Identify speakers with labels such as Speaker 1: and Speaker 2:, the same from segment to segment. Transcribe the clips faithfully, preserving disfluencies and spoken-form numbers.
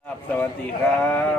Speaker 1: ครับสวัสดีครับ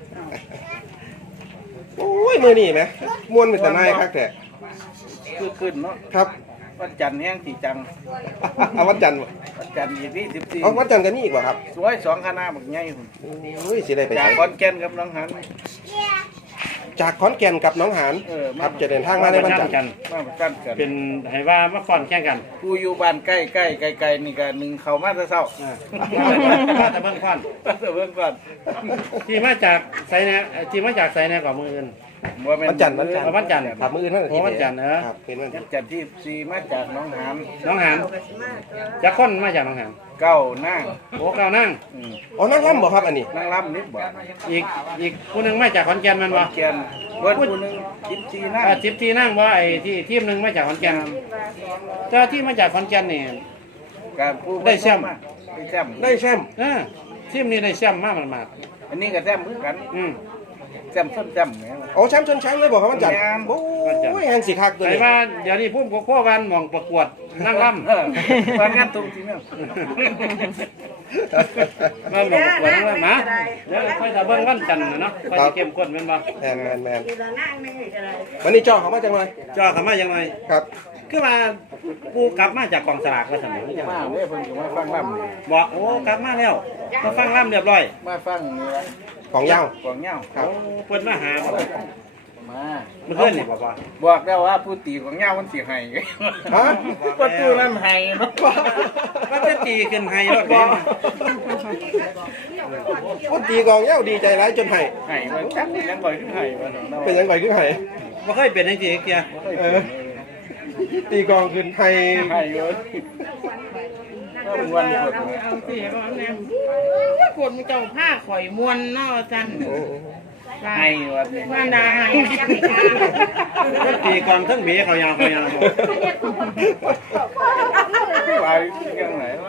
Speaker 2: โอ้ยมือนี่ไหมม้วนเป็นแต่นายครับแต่
Speaker 1: คือขึ้นเนาะ
Speaker 2: ครับ
Speaker 1: วันจันทร์แห้งสีจัง
Speaker 2: เอาวัดจันทร์บ่
Speaker 1: วันจันทร์ยี่สิบสิบสี่
Speaker 2: เอาวัดจันทร์กันนี่อีกว่าครับ
Speaker 1: สวยสองคณะบักใหญ่พุ่น
Speaker 2: โอ้ยสิได้ไป
Speaker 1: จาก
Speaker 2: ใช้
Speaker 1: ขอนแก่นกับน้องหัน
Speaker 2: จากขอนแก่นกับน้องหาน
Speaker 1: เออ
Speaker 2: ครับจะเดินทางมาในวันจันทร์
Speaker 3: กัน
Speaker 1: มาประกันกัน
Speaker 3: เป็นให้ว่ามาฟอนแข่งกัน
Speaker 1: ผู้อยู่บ้านใกล้ใกล้ไกลไกลๆนี่ก็หนึ่งเขามาแต่เช้า
Speaker 3: อ่ามาแต่เบิ่งฟอน
Speaker 1: เดี๋ยวเบิ่งก่อน
Speaker 3: ที่มาจากไสเนี่ยที่มาจากไสเนี่ยกว่ามืออื่น
Speaker 1: บ่แม่
Speaker 2: วันจันทร์วันจันทร์
Speaker 3: เอาวันจันทร์
Speaker 2: ครับมืออื่นนั่น
Speaker 3: โอ้วันจันทร์เออ
Speaker 2: ครับเป็นวันจั
Speaker 1: วัน น
Speaker 2: ทร์
Speaker 1: จันทร์ที่สี่มาจากน้องหัน
Speaker 3: น้องหานจากคนมาจากน้องหาน
Speaker 1: เก้านั่ง
Speaker 3: โอ้เก้านั่ง
Speaker 1: อืม
Speaker 2: อ๋อนั่งล่ำบ่ครับอันนี้
Speaker 1: นั่งรับนิดบ่
Speaker 3: อีกอีกผู้หนึงมาจากขอนแก่นแมัน
Speaker 1: ข
Speaker 3: บ่
Speaker 1: อนแก่นเบิดผู้หนึงสิบสี่นั่ง
Speaker 3: อ่าทิพที่นั่งบ่ไอ้ที่ทีมหนึงมาจากขอนแก่นเจ้าที่มาจากขอนแก่นนี่
Speaker 1: กับผู้
Speaker 3: ได้แชมป์
Speaker 1: ได้แชมป์
Speaker 2: ได้แชมป์
Speaker 3: เออทีมนี้ได้แชมป์มากมันมาก
Speaker 1: อันนี้ก็แชมป์เหมือนกัน
Speaker 3: อืม
Speaker 1: แชมป์ส้นแชมป์เนี่ย
Speaker 2: โอ้แชมป์ชนแชมป์เลยบอกครับวันจันทร์
Speaker 1: แม่น
Speaker 2: โอ้ยแหงสีคักตัว
Speaker 3: ไอ้
Speaker 2: นี้
Speaker 3: ว่าเดี๋ยวนี้พุ่มกับพ่อวันหมองประกวดนั่งล่ำ
Speaker 1: เออวันงานตรงจริงเนี่ย
Speaker 3: มาหมองประกวดนั่งล่ำมาเดี๋ยวค่อยถ้าเบิ่งวันจันทร์น่ะเนาะค่อยสิเข้มข้นแม่นบ่
Speaker 2: แมนแมนแมนวันนี้จ่อเขามาจังเลย
Speaker 3: จ่อเข้ามายังไง
Speaker 2: ครับ
Speaker 3: คือว่าปูกลับมาจากกองสลากว่าซั่นนี่
Speaker 1: มาเนี่ยเพิ่นก็มาฟังลำนี่
Speaker 3: บอกโอ้กลับมาแล้วมาฟังล่ำเรียบร้อย
Speaker 1: มาฟังนี่ละ
Speaker 2: ของยาว
Speaker 1: กองเหย้า
Speaker 2: ครับ
Speaker 3: โอ้เพิ่นมาหาบ่
Speaker 1: มา
Speaker 3: เมื่อคืนนี่บ่พ่อ
Speaker 1: บอกแล้วว่าผู้ตีของเหย้ามันสิให้
Speaker 2: ฮะ
Speaker 1: ประตูนั้นให้เนาะ
Speaker 3: มันจะตีขึ้นให้รถเด้
Speaker 2: คนตีกองยาวดีใจร้ายจนไห้
Speaker 1: ให้มันจักยังบ่ขึ้นให้ว่าเนาะ
Speaker 2: เป็นยังไงขึ้นไห้
Speaker 3: บ่เคยเป็นจังซี่เกีย
Speaker 2: เออตีกองขึ้นไห้
Speaker 1: ให้เลยก็เป็นวันกดเลย
Speaker 4: เอาสิก่อนเนี่ยคนมันเจ้าผ้าข่อยมวนเนาะจัน
Speaker 2: โอ้โห
Speaker 1: ให้วันนี้
Speaker 4: ว่านาให้
Speaker 3: มันตีกองทั้งเบเขายาวเขายาวบ่
Speaker 1: ไปยังไหนวะ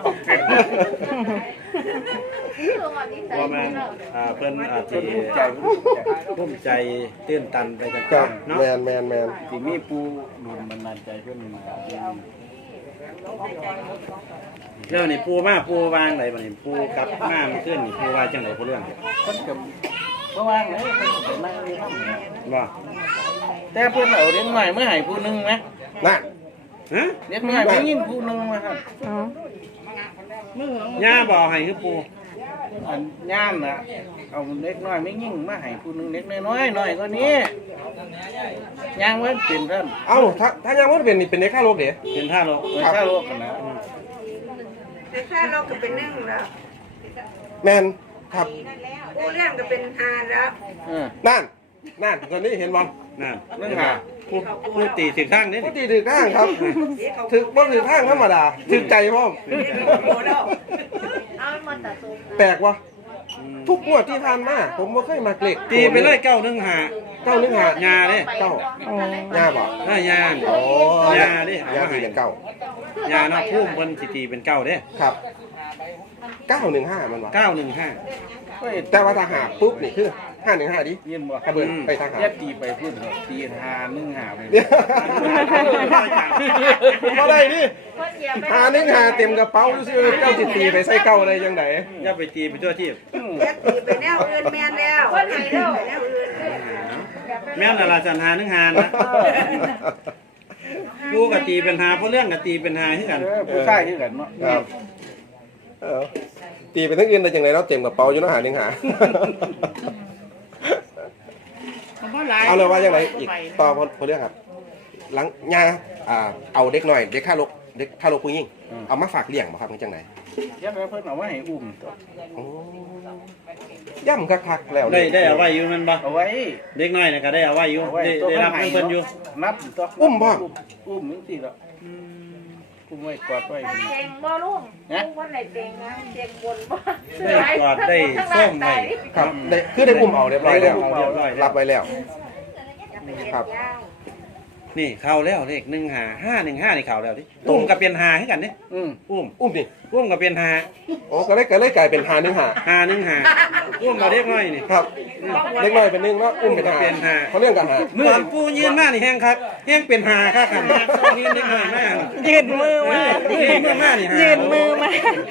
Speaker 3: บ่แม่นอ่าเพิ่นอาจสิ
Speaker 1: ภูมิใจภูมิใจ
Speaker 3: ภูมิใจตื่นตันไปกัน
Speaker 2: ครับ
Speaker 3: เนาะ
Speaker 2: แมนแมนแมน
Speaker 1: ที่มีปูดุลบันดาลใจเพิ่นมา
Speaker 3: แล้วนี่ปูมาปูวางไหนบัดนี้ปูกลับมาเมื่อคืนนี่ปูว่าจังได๋ผู้เรื่อง
Speaker 1: เพิ่นก็บ่ว่างเลยเพิ่นก็นั่งอยู่นำเนี่ย
Speaker 3: บ่
Speaker 1: แต่เพิ่นเอาเด็กน้อยมาให้ผู้หนึงไหม
Speaker 2: น่ะ
Speaker 3: ฮะ
Speaker 1: เด็กน้อยไม่ยินผู้หนึงมาครับ
Speaker 3: ย่าบ่ให้คือปู
Speaker 1: อันย่านน่ะเอาเด็กน้อยไม่ยิงมาให้ผู้หนึงเด็กน้อยๆน้อยกว่านี้ย่างไว้เป็นท่าน
Speaker 2: เอ้าถ้าถ้ายังว่าเป็นนี่เป็นเด็กข้าโลกเดี๋ยว
Speaker 3: เป็นท่าโลก
Speaker 1: เออถ้าโลกกันนะ
Speaker 5: แต่ถ้าเราก็เป็นหนึ่งแล้ว
Speaker 2: แมนครับ
Speaker 5: ผู้เรื่องก็เป็นหาแล้ว
Speaker 1: เออ
Speaker 2: นั่นนั่นตอนนี้เห็นบอล
Speaker 3: นั่น
Speaker 1: เรื่องหา
Speaker 3: ปูปูตีสิบข้างนี่
Speaker 2: ปก
Speaker 3: นี่
Speaker 2: ติถือข้างครับถือบ่ถือข้างธรรมดาถือใจพ่อมแปลกวะทุกงวดที่ผ่านมาผมบ่เคยมาเกล็ก
Speaker 3: ตีไปเลยเก้าหนึ่งหา
Speaker 2: เก้านึงหา
Speaker 3: ญาเด้
Speaker 2: เก้าย่าบ่
Speaker 3: เออยา
Speaker 2: โอ้
Speaker 3: ยาเด้
Speaker 2: ย่าตีเป็นเก้าย
Speaker 3: าเนาะพุ่มเพิ่นสิตีเป็นเก้าเด้
Speaker 2: ครับเก้าหนึ่งห้ามันวะ
Speaker 3: เก้าหนึ่งห้า
Speaker 1: เฮ้ย
Speaker 2: แต่ว่าถ้าหาปุ๊บนี่คือห้าหนึ่งห้าดิ
Speaker 1: ยินบ่
Speaker 2: ถ้าเบิดไปทางหา
Speaker 1: แยกตีไปพุ่นเถอะตีหาหนึ่งหาไป
Speaker 2: เดี๋ยวบ่ได้นี่หาหนึ่งหาเต็มกระเป๋าซื่อๆเก้าสิตีไปใส่เก้าได้ยังไง
Speaker 3: อย่าไปตีไปทั่วที่
Speaker 5: แค่ตีไปแนวอื่นแม่นแล้วคนไหนแล้วแนวอื่น
Speaker 3: แม่นละละสันหาหนึ่งหานะกูก็ตีเป็นหาเพราะเรื่องก็ตีเป็นหาคือกัน
Speaker 1: เออผู้ชายคือกันเนาะ
Speaker 2: ครับเออตีไปทั้งอื่นได้จังไงเนาะเต็มกระเป๋าอยู่เนาะหาหนึ่งหา เอาเลยว่ายังไงอีกต่อพอเรื่องครับ หลังยาอ่าเอาเด็กหน่อยเด็กข้าลกเด็กข้าลกผู้หญิงเอามาฝากเลี้ยงบ่ครับมันจังไหน
Speaker 1: ยักษ์เพิ่นเอาไว้ให้อุ้มตัว
Speaker 2: โอ้ย่ำคักๆแล้ว
Speaker 3: ได้ได้เอาไว้อยู่มันบ่
Speaker 1: เอาไว้
Speaker 3: เด็กน้อยน่ะก็ได้เอาไว้อยู่
Speaker 1: เอาไว้
Speaker 3: ได้
Speaker 1: ตัว
Speaker 3: ได้รับ
Speaker 1: ให้
Speaker 3: เพิ่นอยู่
Speaker 1: นับตัว
Speaker 2: อุ้มบ่
Speaker 1: อุ้มจังซี่แล้วอุ้มไว้กอดไว้
Speaker 5: เต็งบ่ลุงลุงคนไหนเต็งนะเต็งบนบ่
Speaker 3: ได้กอดได้ส้มไว้
Speaker 2: ครับได้คือได้อุ้มเอาเรียบร้อยแล้ว
Speaker 3: เรียบร้อย
Speaker 2: รับไว้แล้ว ครับ
Speaker 3: นี่เข้าแล้วเลขหนึ่งหาห้าหนึ่งห้านี่เข้าแล้วดิอุ้มกับเป็นหาให้กันดิ
Speaker 1: อืม
Speaker 3: อุ้ม
Speaker 2: อุ้มนี่
Speaker 3: อุ้มกับเป็นหา
Speaker 2: โอ้ก็เลยก็เลยกลายเป็นหาหนึ่งหา
Speaker 3: หาหนึ่งหาอุ้มมาเล็กน้อยนี่
Speaker 2: ครับเล็กน้อยเป็นหนึ่งเนาะอุ้มเป็นหา
Speaker 3: เป็นหา
Speaker 2: เขาเรียกกันหา
Speaker 3: ตอนปูยืนมานี่แห้งครับแห้งเป็นหาครับกันยืนเล็กน้อยมาก
Speaker 6: ยืนมือมา
Speaker 3: ยืนมือมานี่หา
Speaker 6: ยืนมือมา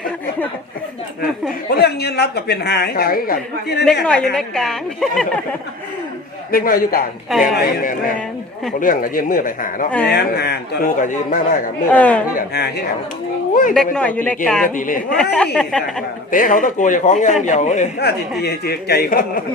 Speaker 3: เพราะเรื่องยืนรับกับเป็นหาให้
Speaker 2: หา
Speaker 3: กัน
Speaker 2: คือกัน
Speaker 6: เด็กหน่อยอยู่ในกลาง
Speaker 2: เล็กน้อยอยู่กลาง
Speaker 6: เอ
Speaker 2: แม
Speaker 6: อน
Speaker 2: แมนแมน
Speaker 6: แม่น
Speaker 2: เขาเรื่องกับยืนมือไปหาเนาะ
Speaker 6: เออ
Speaker 3: แม่นหาตัว
Speaker 2: ปูกับยืนมากมากกับมือ
Speaker 6: เอ
Speaker 2: ไป
Speaker 6: อ
Speaker 2: หาที่กัน
Speaker 3: หาให้กัน
Speaker 6: เด็กหน่อยอยู่ในกลาง
Speaker 2: เจะตีเลข
Speaker 3: ว้ายต่างว่า
Speaker 2: เตะเขาตะโกนอย่าคล้องอย่างเดียวเลย
Speaker 3: ถ้าจิตตีให้เจือใจคน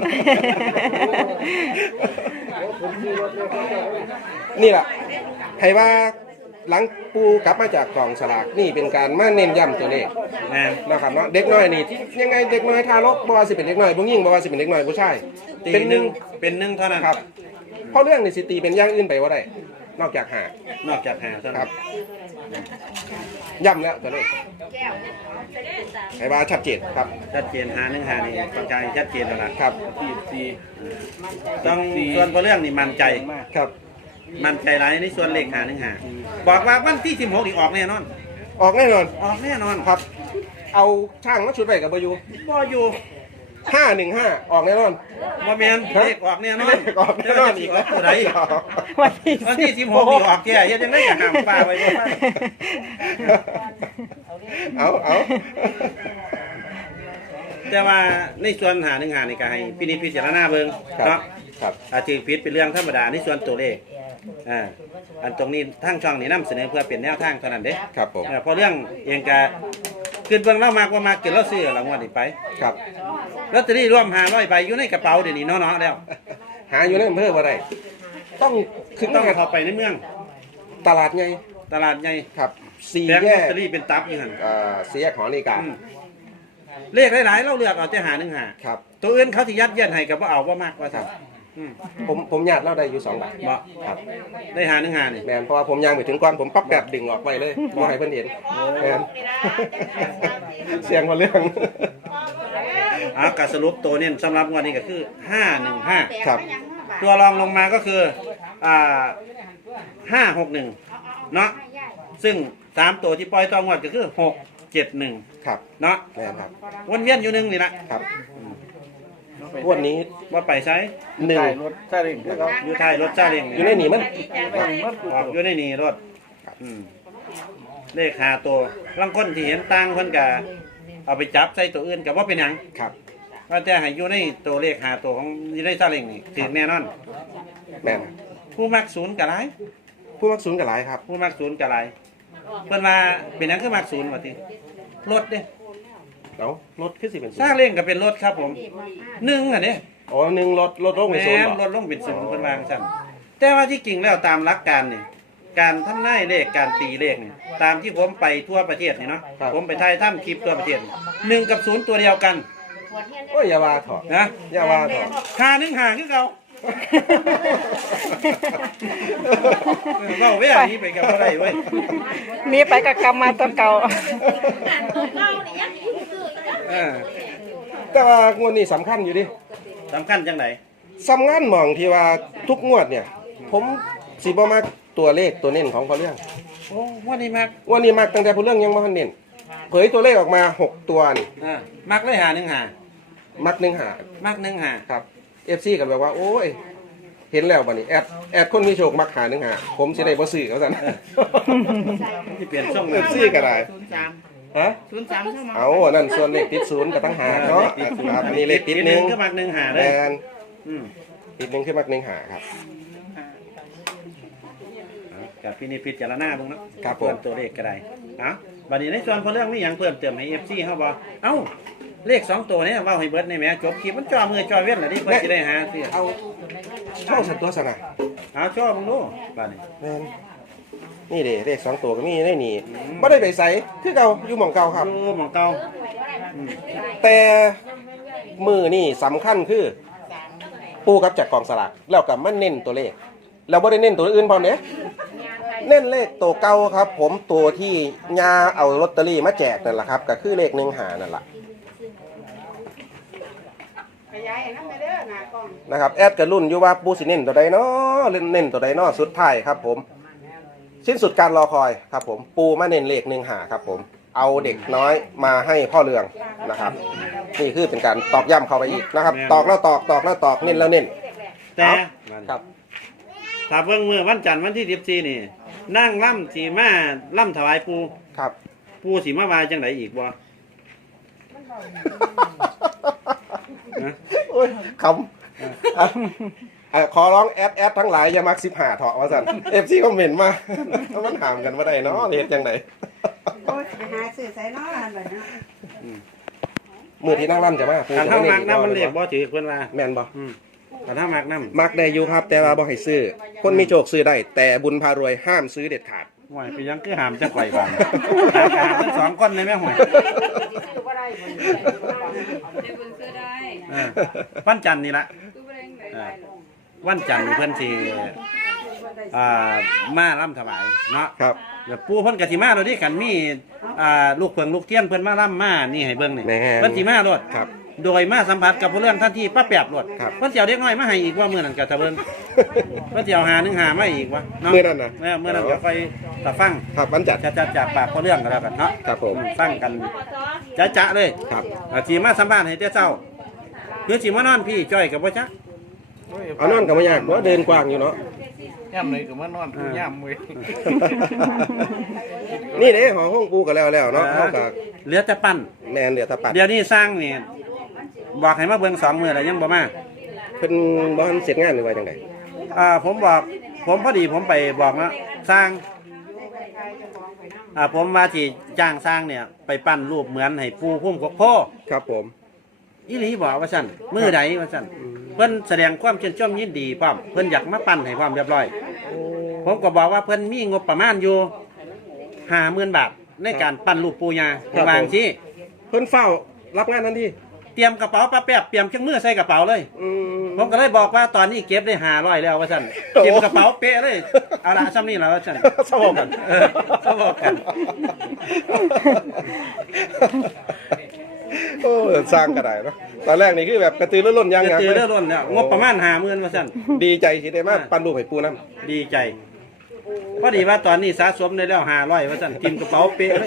Speaker 2: นี่แหละให้ว่าหลังปูกลับมาจากกองสลากนี่เป็นการมาเน้นย้ำตัวเลข
Speaker 3: แม่น
Speaker 2: นะครับเนาะเด็กน้อยนี่ที่ยังไงเด็กน้อยทารกบ่ว่าสิเป็นเด็กน้อยผู้หญิงบ่ว่าสิเป็นเด็กน้อยผู้ชาย
Speaker 3: ตี
Speaker 2: เป็น
Speaker 3: ห
Speaker 2: ห
Speaker 3: นึ่
Speaker 2: นึ่
Speaker 3: ง
Speaker 2: ง
Speaker 3: เป็นหนึ่งเท่านั้น
Speaker 2: ครับเพราะเรื่องนี่สิตีเป็นอย่างอื่นไปว่าได้นอกจากหาน
Speaker 3: อกจากหาเท่า
Speaker 2: ค
Speaker 3: นั้
Speaker 2: รั
Speaker 3: น
Speaker 2: บย้ำแล้วตัวเลขให้ว่าชัดเจนครับ
Speaker 3: ชัดเจนหาหนึ่งหานี่เข้าใจชัดเจนแล้วนะครับ
Speaker 1: ที่สี่
Speaker 3: ต้องส่วนพอเรื่องนี่มั่นใจ
Speaker 1: มาก
Speaker 2: ครับ
Speaker 3: มั่นใจหลายในส่วนเลขหาหนึ่งหาบอกว่าวันที่สิบหกนี่ออกแน่นอน
Speaker 2: ออกแน่นอน
Speaker 3: ออกแน่นอน
Speaker 2: ครับ เอาช่างมาชุดไปกับบอยู
Speaker 3: บ่อยู่
Speaker 2: ห้าหนึ่งห้าออกแน่นอน
Speaker 3: บ่แมนเลขออกแน่นอน
Speaker 2: เลขออกแน่นอนอีก
Speaker 3: แล้
Speaker 2: แล้ว ว
Speaker 3: ตัวใด
Speaker 6: วันที่
Speaker 3: วันที่สิบหกนี่ออกแก่เฮ็ดจังได๋ก็ห้ามป้าไว้บ่ฟัง
Speaker 2: เอาเอา
Speaker 3: แต่ว่าในส่วนหาหนึ่งหานี่ก็ให้พินิจพิจารณาเบิ่ง
Speaker 2: ครับ
Speaker 3: เนาะ
Speaker 2: ครับ
Speaker 3: อาจจะผิดเป็นเรื่องธรรมดาในส่วนตัวเลขอ่าอันตรงนี้ทางช่องนี่นำเสนอเพื่อเป็นแนวทางเท่านั้นเด้
Speaker 2: ครับผม
Speaker 3: เออเพราะเรื่องเองก็ขึ้นเบิ่งเล่ามากว่ามากเกินเราซื้อหลังวันนี้ไป
Speaker 2: ครับ
Speaker 3: ลอตเตอรี่รวมห้าร้อยใบอยู่ในกระเป๋าเดี๋ยวนี้เนาะๆแล้ว
Speaker 2: หาอยู่ในอำเภอบ่ได้ต้องขึ้น
Speaker 3: ต้
Speaker 2: ต้
Speaker 3: อ
Speaker 2: อง ง
Speaker 3: เข้าไปในเมือง
Speaker 2: ตลาดไง
Speaker 3: ตลาดใหญ่
Speaker 2: ครับสี่
Speaker 3: แบงค์
Speaker 2: แย
Speaker 3: ลอต
Speaker 2: ก
Speaker 3: เตอรี่เป็นตับอยู่หั่น
Speaker 2: เอ่อสี่แยกหอนาฬิกา
Speaker 3: อืมเลขหลายๆเราเลือกเอาแต่หาหนึ่งหา
Speaker 2: ครับ
Speaker 3: ตัวอื่นเขาสิยัดเยียดให้ก็บ่เอาบ่มากว่าซั่นอืม
Speaker 2: ผมผมญาติเล่าได้อยู่สองบาท
Speaker 3: บ่
Speaker 2: ครับ
Speaker 3: ได้หาหนึ่งหานี่
Speaker 2: แมนเพราะว่าผมยางไปถึงก่อนผมปั๊บแบบดึงออกไปเลยบ่ให้เพิ่นเห็นแมนเสียงคนเรื่อง
Speaker 3: อ่ะก็สรุปตัวเนี่ยสำหรับงวดนี้ก็คือห้าหนึ่งห้า
Speaker 2: ครับ
Speaker 3: ตัวรองลงมาก็คืออ่าห้าหกหนึ่งเนาะซึ่งสามตัวที่ปล่อยต่องวดก็คือหกเจ็ดหนึ่ง
Speaker 2: ครับ
Speaker 3: เนาะ
Speaker 2: แมนครับ
Speaker 3: วนเวียนอยู่หนึ่งนี่นะครับ
Speaker 2: วันนี้
Speaker 3: ว่าไปใช้
Speaker 2: หนึ่ง
Speaker 1: ใช่รถซาเล้งคือเขา
Speaker 3: อยู่ท้ายรถซาเล้ง
Speaker 2: อยู่ในนี่มัน
Speaker 1: มันกู
Speaker 3: ออกอยู่ในนี่รถอืมเลขหาตัวลังคนที่เห็นต่างคนก็เอาไปจับใส่ตัวอื่นกับว่าเป็นหยัง
Speaker 2: ครับ
Speaker 3: ว่าแต่ให้อยู่ในตัวเลขหาตัวของอยู่ในซาเล้งนี่ถึงแน่นอน
Speaker 2: แมน
Speaker 3: ผู้มักศูนย์กับไร
Speaker 2: ผู้มักศูนย์กับหลายครับ
Speaker 3: ผู้มักศูนย์กับไรเพิ่นว่าเป็นหยังคือมักศูนย์ว่าติรถเด้
Speaker 2: เอารถขึ้นสิเป็นศูน
Speaker 3: ซา
Speaker 2: ย์
Speaker 3: เล้งก็เป็นรถครับผมหนึ่งอ่ะเด้
Speaker 2: อ๋อหนึ่งรถรถลงเป็นศูน
Speaker 3: แม่
Speaker 2: ย์
Speaker 3: น
Speaker 2: เหร
Speaker 3: ร
Speaker 2: อ
Speaker 3: ถลงเป็นศูนย์เพิ่นวาจังซั่นแต่ว่าที่จริงแล้วตามหลักการนี่การทำนายเลขการตีเลขนี่ตามที่ผมไปทั่วประเทศนี่เนาะผมไปถ่ายทำคลิปทั่วประเทศหนึ่งกับศูนย์ตัวเดียวกัน
Speaker 2: โอ้ยอย่าว่าถอด
Speaker 3: นะ
Speaker 2: อย่าว่าถอด
Speaker 3: หาหนึ่งหาคือเก่าเว้าเว้ยอันนี้ไปกับบ่ได้เว้ย
Speaker 6: มีไปกับกรรมมาตัวเก่า
Speaker 3: เออ
Speaker 2: แต่ว่างวดนี้สำคัญอยู่ดิ
Speaker 3: สำคัญจังได
Speaker 2: สำคัญหมองที่ว่าทุกงวดเนี่ย ผมสีบ่มากตัวเลขตัวเน้นของพอเรื่อง
Speaker 3: โอ้วันนี้มัก
Speaker 2: งวันนี้มากตั้งแต่พอเรื่องยังบ่ทันเน้นเผยตัวเลขออกมาหกตัวนี่
Speaker 3: อ่ามักเลยหาหนึ่งหา
Speaker 2: มักหนึ่งหา
Speaker 3: มักหนึ่งหา
Speaker 2: ครับ เอฟ ซี กันแบบว่า โอ้ย เห็นแล้วบัดนี้แอดแอดคนมีโชคมักหาหนึ่งหาผมสิได้บ่ซื้อเขาซั่น
Speaker 3: ที่เปลี่ยนช่อง
Speaker 2: เอฟซีก็ได้
Speaker 4: ศูนย์สาม
Speaker 2: ฮะ
Speaker 4: ศูนย์สามเข้ามา
Speaker 2: เอาอันนั่นส่วนเลขติดศูนย์ก็ตั้งหาเนาะครับอันนี้เลขติดหนึ่ง
Speaker 3: ก็มักหนึ่งหา
Speaker 2: แม
Speaker 3: เลย
Speaker 2: น
Speaker 3: อืม
Speaker 2: ติดหนึ่งคือมักหนึ่งหาครับ
Speaker 3: กับพี่นิพิจารณาบ้างเนาะ
Speaker 2: ครับผม
Speaker 3: เพิ่มตัวเลขก็ได้เอ้าบัดนี้ในส่วนพอเรื่องมีหยังเพิ่มเติมให้ เอฟ ซี เฮาบ่เอ้าเลขสองตัวนี้เว้าให้เบิดในแหมจบคลิปมันจ่อมือจ่อเว้นล่ะดิเพิ่นสิได้หาสิ
Speaker 2: เอาช่องสัตว์ตัวสนะ
Speaker 3: เอาจ่อมึงดูบัดนี้
Speaker 2: แมนนี่เด้เลขสองตัวก็มีได้นี่ไม่ได้ไปใส่คือเก่าอยู่หม่องเก่าครับ
Speaker 3: ดูหม่องเก่าอืม
Speaker 2: แต่มือนี่สำคัญคือปูกับจากกองสลากแล้วกับมันเน้นตัวเลขแล้วไม่ได้เน้นตัวอื่นพร้อมเด้เน้นเลขตัวเก่าครับ ผมตัวที่ยาเอาลอตเตอรี่มาแจกนั่นแหละครับก็คือเลขหนึ่งหานั่นแหละ
Speaker 4: ขยายอันนั้นไปเด้อ
Speaker 2: นะครับแอดกับรุ่นอยู่ว่าปูสิเน้นตัวใดเนาะเล่นเน้นตัวใดเนาะสุดท้ายครับผมสิ้นสุดการรอคอยครับผมปูมาเน้นเลขหนึ่งหาครับผมเอาเด็กน้อยมาให้พ่อเรืองนะครับนี่คือเป็นการตอกย้ำเข้าไปอีกนะครับตอกแล้วตอกตอกแล้วตอกเน้นแล้วเน้น
Speaker 3: แต่
Speaker 2: ครับ
Speaker 3: ถ้าเบิ่งมือวันจันทร์วันที่สิบสี่นี่นั่งล่ำสีมาล่ำถวายปู
Speaker 2: ครับ
Speaker 3: ปูสีมาวายจังไหนอีกบ่
Speaker 2: โอ้ยคำอ่ะอ่ะขอร้องแอดแอดทั้งหลายอย่ามักสิบหาเถาะว่าสันเอฟซีคอมเมนต์มามันถามกันว่าใดเนาะเฮ็ดจังได
Speaker 5: โอ้ยไปหาซื้อใส่เนาะอันแบบนี้
Speaker 2: มือที่นั่งร่ำจะมาปู
Speaker 3: การ
Speaker 2: จะ
Speaker 3: เท่า
Speaker 2: ไม่
Speaker 3: มัก
Speaker 2: เน้น
Speaker 3: น้ำมันเรียกบ่ถือเพิ่นว่า
Speaker 2: แม่นบ่
Speaker 3: อืมการเท่ามักน้ำ
Speaker 2: มักได้อยู่ครับแต่ว่าบ่ให้ซื้อ คนมีโชคซื้อได้ แต่บุญพารวยห้ามซื้อเด็ดขาด
Speaker 3: ห่วยไปยังคือหามจะไข่บ้างหามหามทั้งสองก้อนเลยแม่ห่วยเออวันจันทร์นี่ละเออวันจันทร์นี่เพิ่นสิอ่ามาล่ำถวายเนาะ
Speaker 2: ครับ
Speaker 3: เดี๋ยวปู่เพิ่นกะสิมาโดยที่กันมีอ่าลูกเพิงลูกเทียนเพิ่นมาล่ำมานี่ให้เบิ่งนี่
Speaker 2: แม่น
Speaker 3: เพิ่นสิมาโลด
Speaker 2: ครับ
Speaker 3: โดยมาสัมผัสกับผู้เรื่องท่านที่ป้าแปบโลด
Speaker 2: ครับ
Speaker 3: เพิ่นสิเอาเด็กน้อยมาให้อีกว่ามื้อนั้นก็จะเบิ่งเพิ่นสิเอาหาหนึงหามาอีกว่าเนาะ
Speaker 2: มื้อนั้นน่ะ
Speaker 3: เออมื้อนั้นก็ค่อยตะฟัง
Speaker 2: ครับวันจัด
Speaker 3: จะจะจากปากผู้เรื่องก็แล้วกันเนาะ
Speaker 2: ครับผม
Speaker 3: ฟังกันจะจะเลย
Speaker 2: ครับ
Speaker 3: อ่าสิมาสัมภาษณ์ให้แต่เช้าคือสิมานอนพี่จ้อยก็บ่จัก
Speaker 2: เอานอนก็บ่ยากเนาะเดินกว้างอยู่เนาะ
Speaker 1: ย่ำเลยก็มานอนผู้ย่ำเว้ย
Speaker 2: นี่เด้หอห้องปูก็แล้วแล้วเนาะเฮาก็
Speaker 3: เหลือแต่ปั้น
Speaker 2: แม่นเดี๋ยวถ้าปัด
Speaker 3: เดี๋ยวนี้สร้างนี่บอกให้มาเบิ่งสองมื้อแล้วยังบ่มา
Speaker 2: เพิ่นบ่ทันเสร็จงานหรือว่าจังได
Speaker 3: อ่าผมบอกผมพอดีผมไปบอกนะสร้างอ่าผมว่าที่จ้างสร้างเนี่ยไปปั้นรูปเหมือนให้ปูพุ่มกบโพ
Speaker 2: ครับผม
Speaker 3: อีหลีบอกว่าสั่นมือใดว่าสั่นเพิ่นแสดงความชื่นชมยินดีพร้อมเพิ่นอยากมาปั้นให้ความเรียบร้อย ผมก็บอกว่าเพิ่นมีงบประมาณอยู่ห้าหมื่นบาทในการปั้นรูปปูยาระวางที่
Speaker 2: เพิ่นเฝ้ารับงานทันที
Speaker 3: เตรียมกระเป๋าปะแป๊บเตรียมเครื่องมือใส่กระเป๋าเลย
Speaker 2: อืม
Speaker 3: ผมก็เลยบอกว่าตอนนี้เก็บได้ห้าร้อยแล้วว่าสั่นเก็บกระเป๋าเป๊ะเลยเอาละซ้ำนี่แล้วว่าสั่น
Speaker 2: สมองกัน
Speaker 3: เออสมองกัน
Speaker 2: โอ้สร้างก็ได้เนาะตอนแรกนี่คือแบบกระตือรือร้นยัง
Speaker 3: จะ
Speaker 2: ยัง
Speaker 3: เจอเรื่องล้นแล้วงบประมาณห้าหมื่นว่าสั่น
Speaker 2: ดีใจสิได้มาปั้นรูปให้ปูนำ
Speaker 3: ดีใจพอดีว่าตอนนี้สะสมได้แล้วห้าร้อยว่าสั่นกินกระเป๋าเป๊ะเลย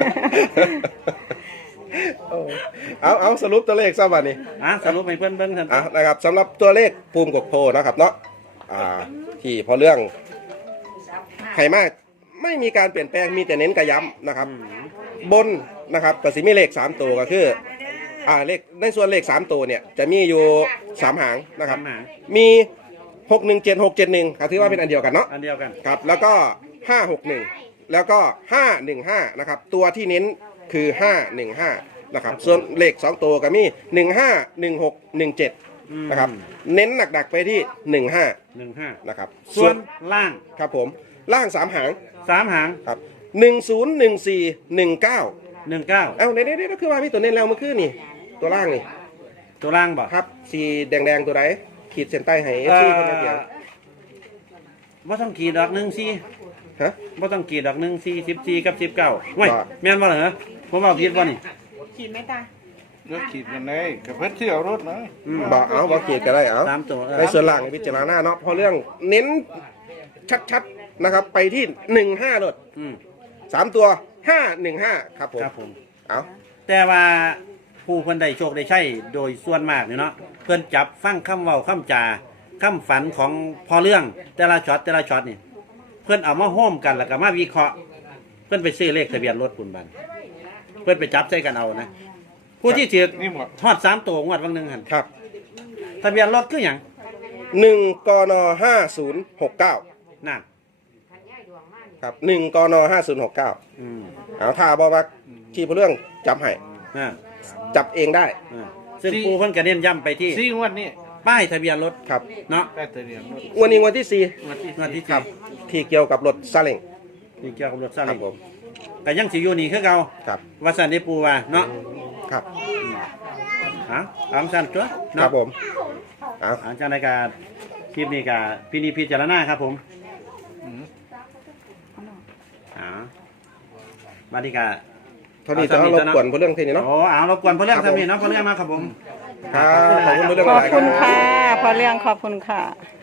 Speaker 2: เอาเอาสรุปตัวเลขซะบัดนี้
Speaker 3: อ่ะสรุปให้เพื่อนเบิ่งท่าน
Speaker 2: อ่ะนะครับสำหรับตัวเลขภูมิกกโพนะครับเนาะอ่าที่พอเรื่องไขมากไม่มีการเปลี่ยนแปลงมีแต่เน้นกระย้ำนะครับ บนนะครับก็สิมีเลขสามตัวก็คืออ่าเลขในส่วนเลขสามตัวเนี่ยจะมีอยู่สามหางนะครับ
Speaker 3: หาง
Speaker 2: มีหกหนึ่งเจ็ดหกเจ็ดหนึ่งถือว่าเป็นอันเดียวกันเนาะ
Speaker 3: อันเดียวกัน
Speaker 2: ครับแล้วก็ห้าหกหนึ่งแล้วก็ห้าหนึ่งห้านะครับตัวที่เน้นคือห้าหนึ่งห้านะครับส่วนเลขสองตัวก็มีหนึ่งห้าหนึ่งหกหนึ่งเจ็ดนะครับเน้นหนักๆไปที่หนึ่งห้า
Speaker 3: หนึ่งห้า
Speaker 2: นะครับ
Speaker 3: ส่วนล่าง
Speaker 2: ครับผมล่างสามหาง
Speaker 3: สามหาง
Speaker 2: ครับหนึ่งศูนย์หนึ่งสี่หนึ่งเก้า
Speaker 3: หนึ่งเก้า
Speaker 2: เอ้าในนี้ก็คือว่ามีตัวเน้นแล้วเมื่อคืนนี่ตัวล่างนี่
Speaker 3: ตัวล่างบ่
Speaker 2: ครับสีแดงๆตัวไหนขีดเส้นใต้ให้เอฟ
Speaker 3: เอ่
Speaker 2: ซี
Speaker 3: อ
Speaker 2: คนละเดียว
Speaker 3: ว่าต้องกี่ดอกหนึ่งสี่
Speaker 2: ฮะ
Speaker 3: ว่าต้องกี่ดอกหนึ่งสี่สิบสี่กับสิบเก้าเว้ย
Speaker 2: ว่า
Speaker 3: แม่นบ่เหรอผมเอาผิดบ่นี่
Speaker 4: ขีดไหมตา
Speaker 1: รถขีดกันเลยกับเพื่อนเที่ยวรถนะ
Speaker 3: อืม
Speaker 2: บอกเอาบอกขีดก็ได้เอา
Speaker 3: สามตัวเออ
Speaker 2: ในส่วนล่างให้พิจารณาเนาะเพราะเรื่องเน้นชัดๆนะครับไปที่หนึ่งห้าเลย
Speaker 3: อืม
Speaker 2: สามตัวห้าหนึ่งห้าครับผม
Speaker 3: ครับผม
Speaker 2: เอา
Speaker 3: แต่ว่าผู้เพิ่นได้โชคได้ใช้โดยส่วนมากเนี่ยเนาะเพิ่นจับฟังคำเว้าคำจาคำฝันของพอเรื่องแต่ละช็อตแต่ละช็อตนี่เพิ่นเอามาโฮมกันแล้วก็มาวิเคราะห์เพิ่นไปซื้อเลขทะเบียนรถปุ่นบันเพิ่นไปจับใส่กันเอานะผู้ที่ถือ
Speaker 1: นี่หมด
Speaker 3: ทอดสามตัวงวดวันหนึ่งหัน
Speaker 2: ครับ
Speaker 3: ทะเบียนรถคืออย่าง
Speaker 2: หนึ่งกนห้าศูนย์หกเก้า
Speaker 3: นั่น
Speaker 2: ครับหนึ่งกนห้าศูนย์หกเก้า
Speaker 3: อืม
Speaker 2: เอาถ้าบอกว่าที่พอเรื่องจับให้
Speaker 3: อ่า
Speaker 2: จับเองได้
Speaker 3: อ่าซึ่งผู้เพิ่นก็เน้นย้ำไปที่
Speaker 1: สี่งวดนี่
Speaker 3: ป้ายทะเบียนรถ
Speaker 2: ครับ
Speaker 3: เนาะ
Speaker 1: ได้แต่เรียนรถ
Speaker 2: วันนี้วันที่สี่
Speaker 3: งวดที่งวดที่
Speaker 2: ครับที่เกี่ยวกับรถซาเล้ง
Speaker 3: ที่เกี่ยวกับรถซา
Speaker 2: ครั
Speaker 3: เล้
Speaker 2: บ
Speaker 3: ง
Speaker 2: ผม
Speaker 3: ก็ยังสิอยู่นี่คือเก่า
Speaker 2: ครับ
Speaker 3: ว่าสันได้ปูว่าเนาะ
Speaker 2: ครับ
Speaker 3: ฮะอามสันตัว
Speaker 2: ค
Speaker 3: เนาะ
Speaker 2: รับผมเอา
Speaker 3: อาจารย์ในการคลิปนี้กับพินิจพิจารณาครับผมอ่าบัดนี้ก็
Speaker 2: เท่านี้จะเอารบกวนเพราะเรื่องเท่านี้เนาะ
Speaker 3: โอ้เอารบกวนเพราะเรื่องสามีเนาะเพราะเรื่องมาครับผม
Speaker 2: ครับขอบคุณเพราะเรื่อง
Speaker 6: ข
Speaker 2: อะ
Speaker 6: อบ
Speaker 2: ไรค
Speaker 6: คุ
Speaker 2: รับ
Speaker 6: ณค่ะ พอเรื่องขอบคุณค่ะ